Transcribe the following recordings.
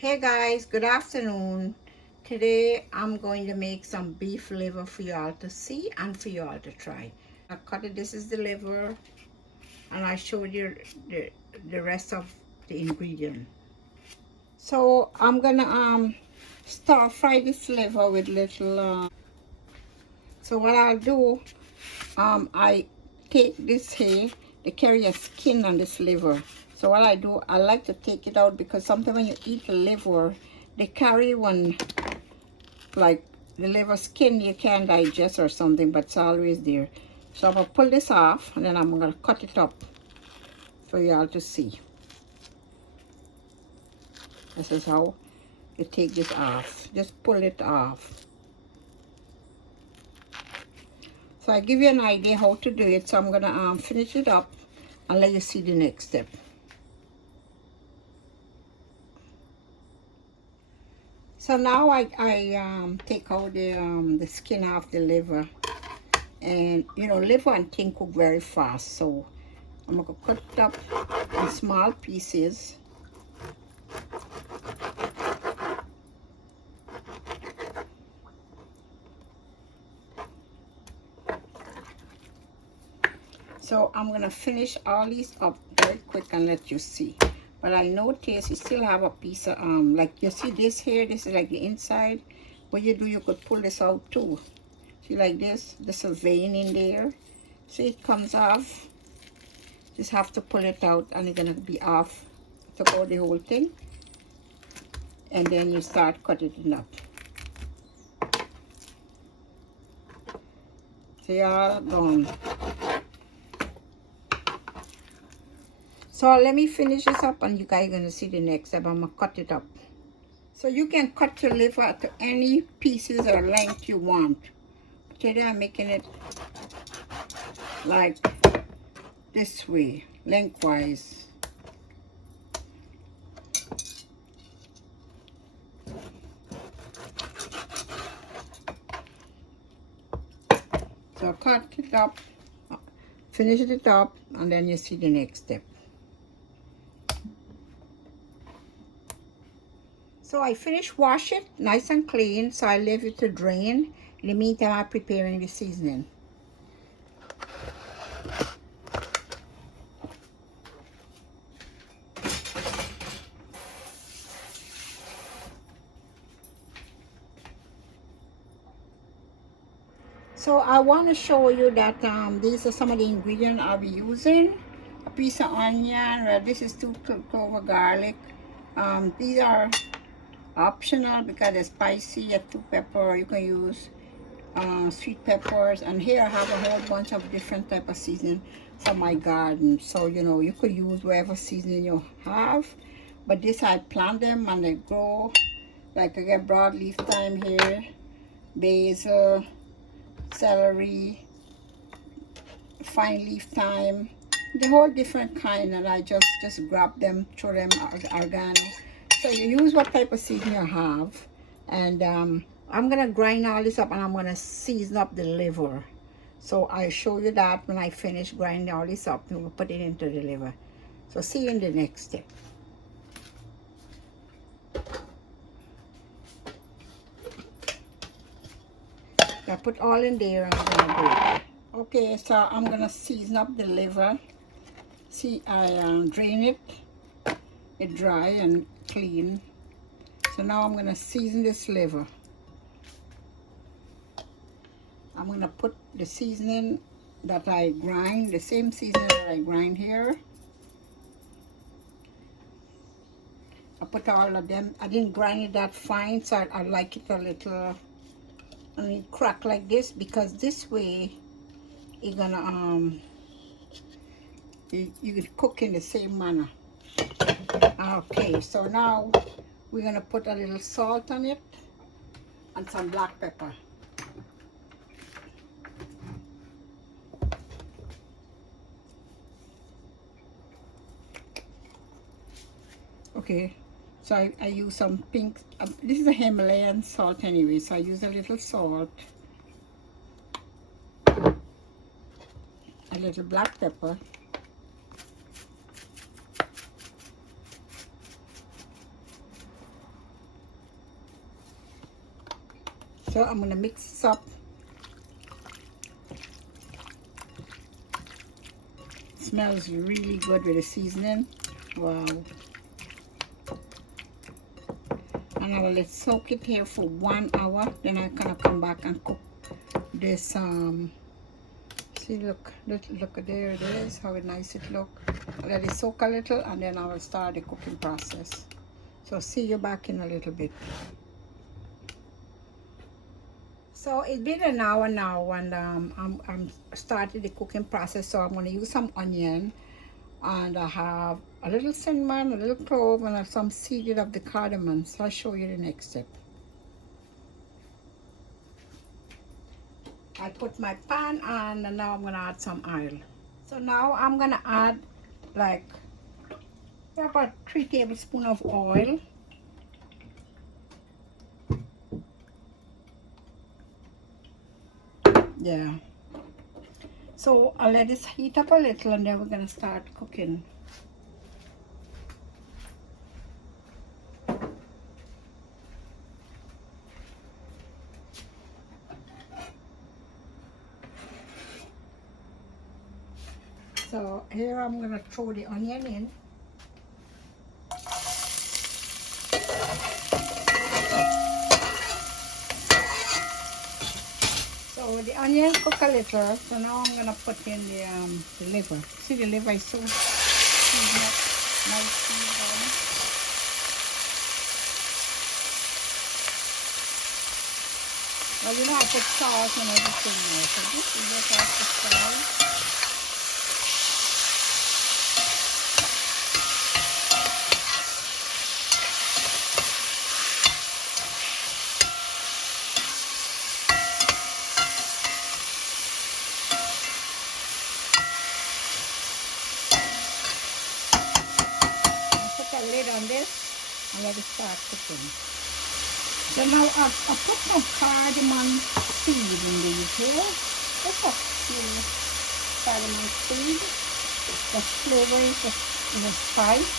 Hey guys, good afternoon. Today I'm going to make some beef liver for y'all to see and for y'all to try. I cut it, this is the liver, and I showed you the rest of the ingredient. So I'm gonna stir fry this liver with little so what I'll do, I take this here, they carry a skin on this liver. So what I do, I like to take it out because sometimes when you eat the liver, they carry one, like the liver skin you can't digest or something, but it's always there. So I'm gonna pull this off and then I'm gonna cut it up for y'all to see. This is how you take this off. Just pull it off. So I give you an idea how to do it. So I'm gonna finish it up and let you see the next step. So now I take out the skin off the liver, and you know liver and thing cook very fast. So I'm gonna cut it up in small pieces. So I'm gonna finish all these up very quick and let you see. But I notice you still have a piece of like you see this here, this is like the inside. What you do, you could pull this out too. See, like this, there's a vein in there. See, it comes off. Just have to pull it out and it's gonna be off. Took out the whole thing. And then you start cutting it up. See, all done. So let me finish this up and you guys are gonna see the next step. I'm gonna cut it up. So you can cut your liver to any pieces or length you want. Today I'm making it like this way, lengthwise. So cut it up, finish it up, and then you see the next step. So I finished wash it nice and clean, so I leave it to drain. In the meantime, I'm preparing the seasoning. So I want to show you that these are some of the ingredients I'll be using. A piece of onion, this is 2 cloves garlic. These are optional because they're spicy. A 2 pepper, you can use sweet peppers, and here I have a whole bunch of different type of seasoning from my garden. So you know you could use whatever seasoning you have, but this I plant them and they grow. Like I get broadleaf thyme here, basil, celery, fine leaf thyme, the whole different kind, and I just grab them, throw them oregano. So you use what type of seasoning you have, and I'm gonna grind all this up and I'm gonna season up the liver. So I'll show you that when I finish grinding all this up. We'll put it into the liver. So see you in the next step. I put all in there and I'm gonna do it. Okay, so I'm gonna season up the liver. See, I drain it dry and clean. So now I'm gonna season this liver. I'm gonna put the seasoning that I grind, the same seasoning that I grind here. I put all of them. I didn't grind it that fine, so I like it a little, I mean, crack like this, because this way you're gonna you can cook in the same manner. Okay, so now we're gonna put a little salt on it and some black pepper. Okay, so I use some pink, this is a Himalayan salt anyway, so I use a little salt, a little black pepper, So I'm gonna mix this up. It smells really good with the seasoning. Wow. And I will let soak it here for 1 hour. Then I'm gonna come back and cook this. See, look there it is. How nice it look. I'll let it soak a little, and then I will start the cooking process. So see you back in a little bit. So it's been an hour now, and I'm started the cooking process. So I'm gonna use some onion, and I have a little cinnamon, a little clove, and some seeded of the cardamom. So I'll show you the next step. I put my pan on, and now I'm gonna add some oil. So now I'm gonna add like about 3 tablespoons of oil. Yeah. So I'll let this heat up a little, and then we're gonna start cooking. So here I'm gonna throw the onion in. So the onion cook a little. So now I'm gonna put in the liver. See, the liver is so nice. Well, you know I put salt and everything now. So this is just off the salt. Put a lid on this and let it start cooking. So now I put some cardamom seed in these here. Just a few cardamom seed. The flavor is the spice.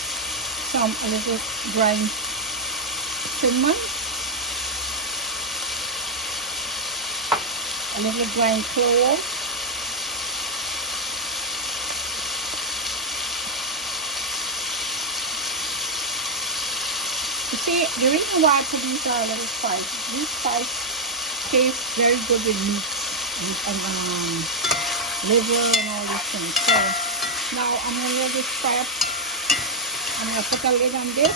Some a little ground cinnamon. A little ground clove. You see, the reason why I put these little spices, these spices taste very good with meat and liver and all these things. So now I'm going to let this fry up. I'm going to put a lid on this,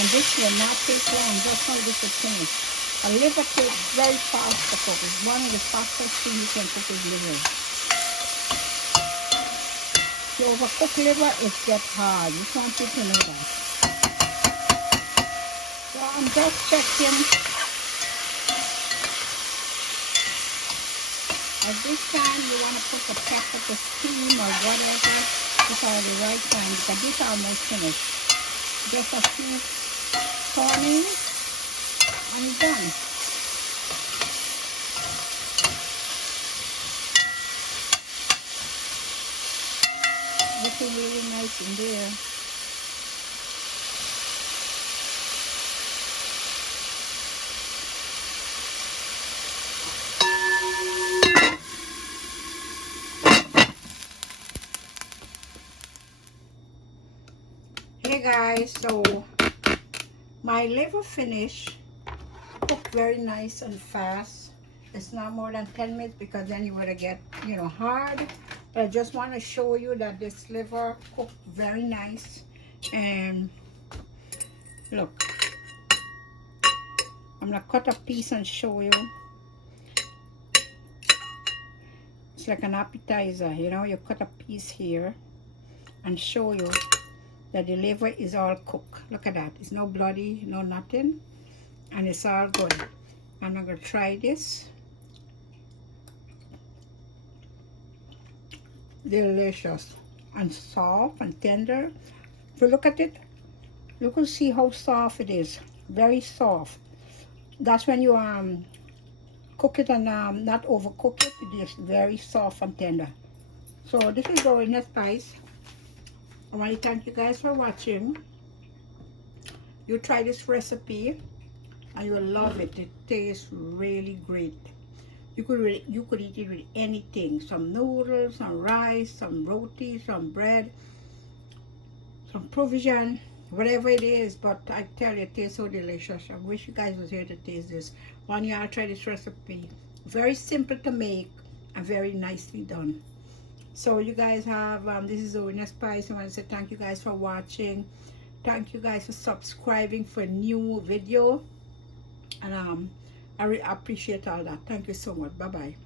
and this will not take long, just how this is finished. A liver takes very fast to cook. It's one of the fastest things you can cook is liver. If you overcook liver, it gets hard. You just want you to know that. So I'm just checking. At this time, you want to put the pepper to steam or whatever. These are the right time because these are almost finished. Just a few turnings and done. Looking really nice in there. Hey guys, so my liver finish cooked very nice and fast. It's not more than 10 minutes because then you would get, you know, hard. But I just want to show you that this liver cooked very nice. And look, I'm gonna cut a piece and show you. It's like an appetizer, you know, you cut a piece here and show you that the liver is all cooked. Look at that. It's no bloody, no nothing. And it's all good. And I'm going to try this. Delicious. And soft and tender. If you look at it, you can see how soft it is. Very soft. That's when you cook it and not overcook it. It is very soft and tender. So this is going in the spice. I want to thank you guys for watching. You try this recipe. and you'll love it. It tastes really great. You could eat it with anything. Some noodles, some rice, some roti, some bread, some provision, whatever it is. But I tell you, it tastes so delicious. I wish you guys was here to taste this. One y'all try this recipe. Very simple to make and very nicely done. So you guys have this is Orina Spice. I want to say thank you guys for watching. Thank you guys for subscribing for a new video, and I really appreciate all that. Thank you so much. Bye bye.